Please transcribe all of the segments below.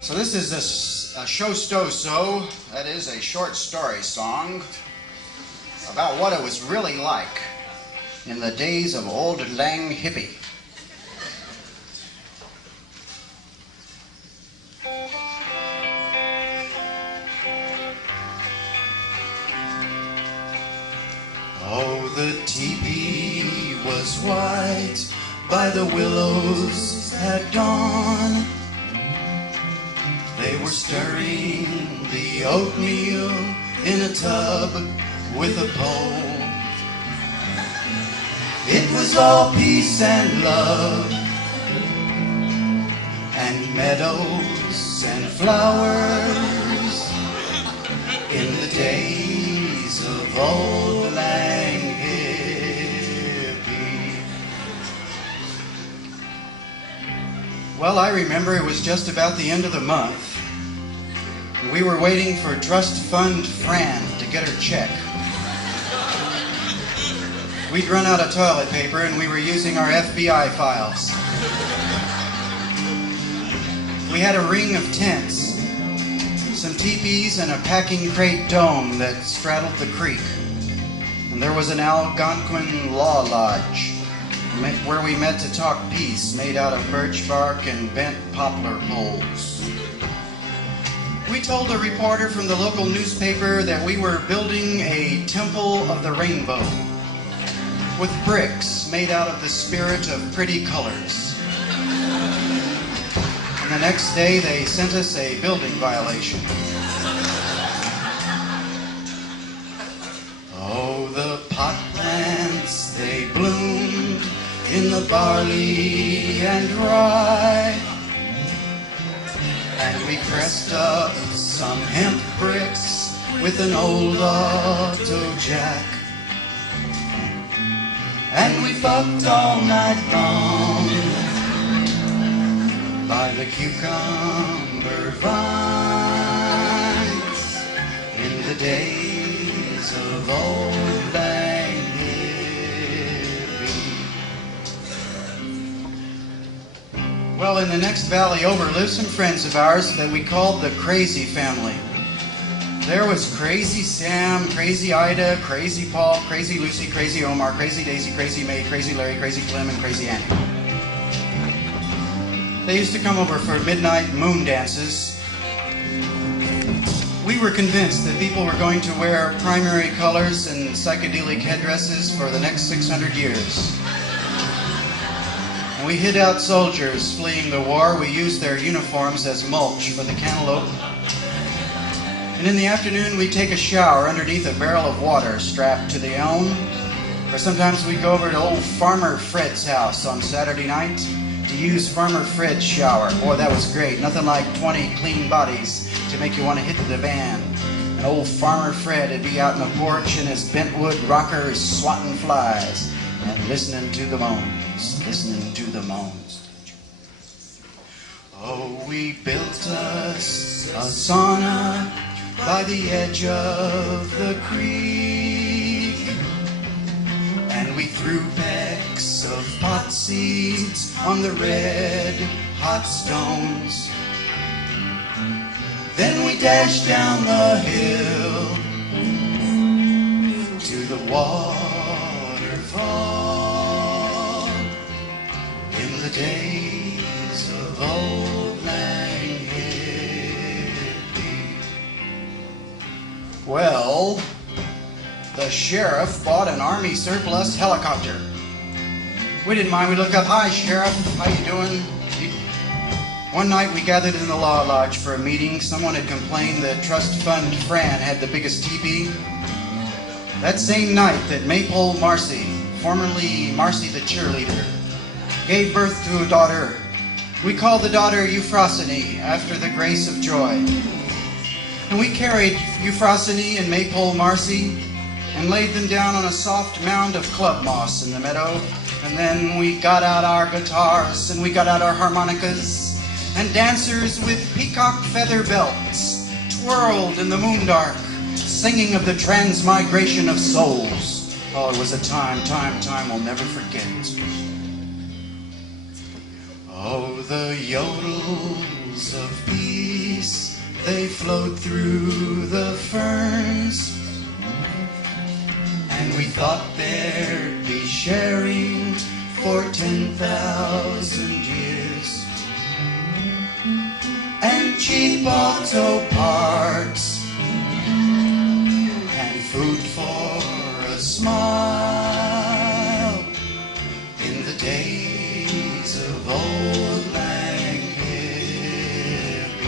So this is a show-sto-so, that is a short story song about what it was really like in the days of old lang hippie. Oh, the teepee was white by the willows at dawn. They were stirring the oatmeal in a tub with a pole. It was all peace and love, and meadows and flowers in the days of old lang hippie. Well, I remember it was just about the end of the month. We were waiting for Trust Fund Fran to get her check. We'd run out of toilet paper and we were using our FBI files. We had a ring of tents, some teepees and a packing crate dome that straddled the creek. And there was an Algonquin law lodge where we met to talk peace, made out of birch bark and bent poplar poles. We told a reporter from the local newspaper that we were building a temple of the rainbow with bricks made out of the spirit of pretty colors. And the next day they sent us a building violation. Oh, the pot plants, they bloomed in the barley and rye. And we pressed up some hemp bricks with an old auto jack. And we fucked all night long by the cucumber vines in the days of old lang hippie. Well, in the next valley over lived some friends of ours that we called the Crazy Family. There was Crazy Sam, Crazy Ida, Crazy Paul, Crazy Lucy, Crazy Omar, Crazy Daisy, Crazy May, Crazy Larry, Crazy Clem, and Crazy Annie. They used to come over for midnight moon dances. We were convinced that people were going to wear primary colors and psychedelic headdresses for the next 600 years. When we hid out soldiers fleeing the war, we used their uniforms as mulch for the cantaloupe. And in the afternoon, we'd take a shower underneath a barrel of water strapped to the elm. Or sometimes we'd go over to old Farmer Fred's house on Saturday night to use Farmer Fred's shower. Boy, that was great. Nothing like 20 clean bodies to make you want to hit the van. And old Farmer Fred would be out on the porch in his bentwood rocker swatting flies and listening to the moans, listening to the moans. Oh, we built us a sauna by the edge of the creek, and we threw pecks of pot seeds on the red hot stones. Then we dashed down the hill to the waterfall in the days of old lang hippie. Well, the sheriff bought an Army surplus helicopter. We didn't mind. We looked up, "Hi, Sheriff, how you doing?" One night we gathered in the law lodge for a meeting. Someone had complained that Trust Fund Fran had the biggest teepee. That same night that Maple Marcy, formerly Marcy the cheerleader, gave birth to a daughter. We called the daughter Euphrosyne after the grace of joy. And we carried Euphrosyne and Maypole Marcy and laid them down on a soft mound of club moss in the meadow. And then we got out our guitars and we got out our harmonicas, and dancers with peacock feather belts twirled in the moondark, singing of the transmigration of souls. Oh, it was a time we'll never forget. Oh, the yodels of peace they flowed through the ferns, and we thought there'd be sharing for 10,000 years, and cheap auto parts, and food for a smile in the days of old Lang Hippie.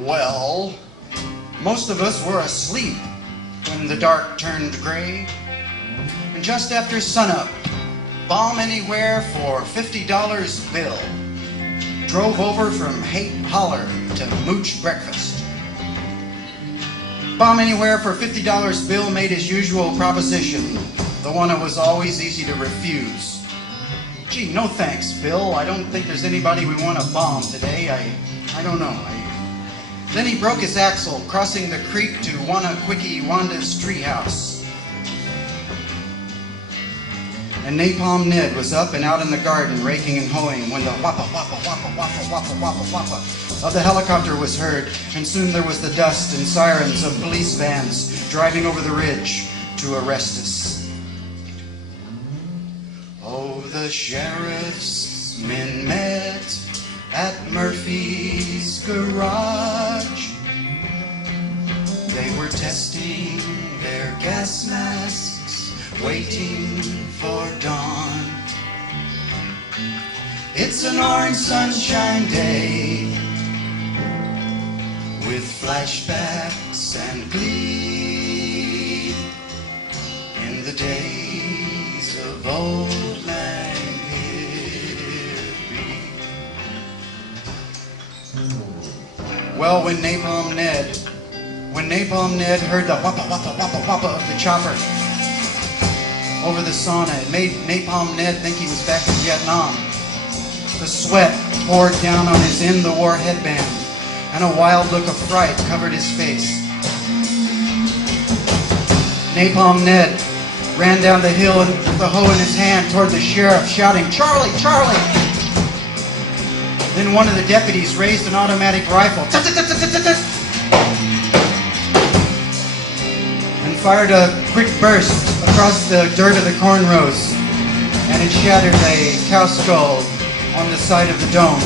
Well, most of us were asleep when the dark turned gray, and just after sunup, Bomb Anywhere for $50 bill drove over from Haight Holler to Mooch Breakfast. Bomb Anywhere for $50 bill made his usual proposition, the one that was always easy to refuse. Gee, no thanks, Bill. I don't think there's anybody we want to bomb today. I don't know. Then he broke his axle crossing the creek to Wanna Quickie Wanda's treehouse. And Napalm Ned was up and out in the garden raking and hoeing when the wappa wappa wappa wappa wappa wappa wappa of the helicopter was heard, and soon there was the dust and sirens of police vans driving over the ridge to arrest us. Oh, the sheriff's men met at Murphy's garage. They were testing their gas masks, waiting for dawn. It's an orange sunshine day with flashbacks and glee in the days of old Lang Hippie. Well, when Napalm Ned heard the wappa wappa wappa wappa of the chopper over the sauna, it made Napalm Ned think he was back in Vietnam. The sweat poured down on his in-the-war headband, and a wild look of fright covered his face. Napalm Ned ran down the hill with the hoe in his hand toward the sheriff, shouting, "Charlie, Charlie!" Then one of the deputies raised an automatic rifle and fired a quick burst across the dirt of the cornrows, and it shattered a cow skull on the side of the dome.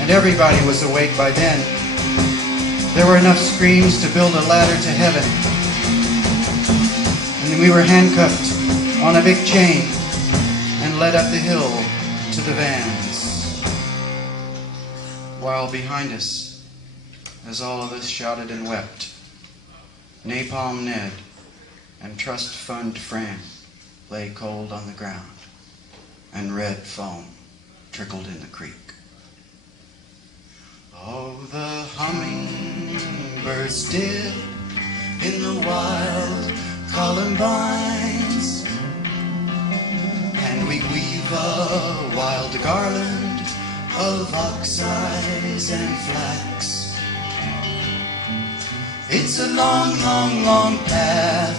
And everybody was awake by then. There were enough screams to build a ladder to heaven. And we were handcuffed on a big chain and led up the hill to the vans. While behind us, as all of us shouted and wept, Napalm Ned and Trust Fund Fran lay cold on the ground, and red foam trickled in the creek. Oh, the hummingbirds did in the wild columbines, and we weave a wild garland of ox-eyes and flax. It's a long, long, long path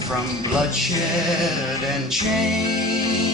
from bloodshed and change